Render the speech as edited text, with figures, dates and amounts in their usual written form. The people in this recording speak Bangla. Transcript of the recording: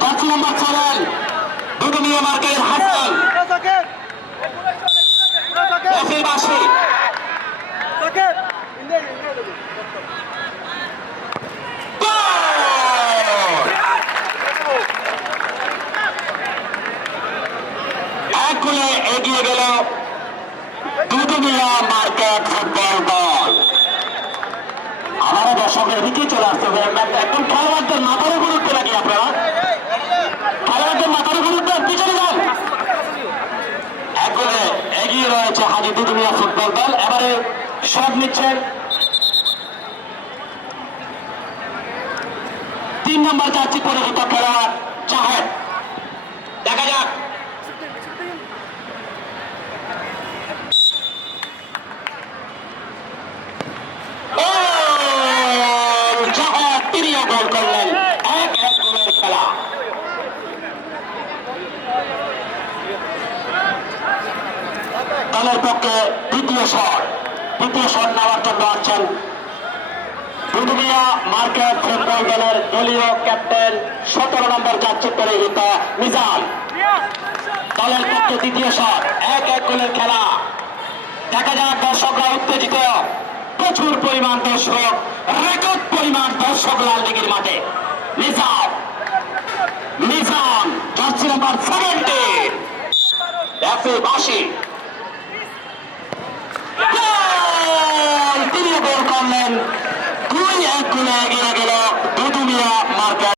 জার্সি নাম্বার 7 দুদুমিয়া মার্কের হাসান রফিক বাসি এক গোলে এগিয়ে গেল দুদুমিয়া মার্কেট ফুটবল দল। আমারও দর্শকের দিকে চলে আসতে হবে। একদম খেলোয়াড়দের মাথার উপর উঠতে নাকি আপনারা খেলোয়াড়দের মাথার উপর উঠতে পিছনে যান। এক গোলে এগিয়ে রয়েছে হাজি দুদুমিয়া ফুটবল দল। এবারে শট নিচ্ছেন 3 নম্বর জার্সি পরিহিত খেলোয়াড় জাহেদ। দেখা যাক জাহেদ তিনিও গোল করলেন। 1-1 গোলের খেলা। দলের পক্ষে দ্বিতীয় শট নেওয়ার জন্য আছেন দুদুমিয়া মার্কেট ফুটবল দলের দলীয় ক্যাপ্টেন 17 নম্বর জার্সি পরিহিত মিজান। দলের পক্ষে দ্বিতীয় শট। 1-1 গোলের খেলা। দেখা যাক দর্শকরা উত্তেজিত। প্রচুর পরিমাণ দর্শক, রেকর্ড পরিমাণ দর্শক লালদিঘির মাঠে। মিজান জার্সি নাম্বার 17 রফিক বাসি তিনি গোল করলেন। 2-1 গোলে এগিয়ে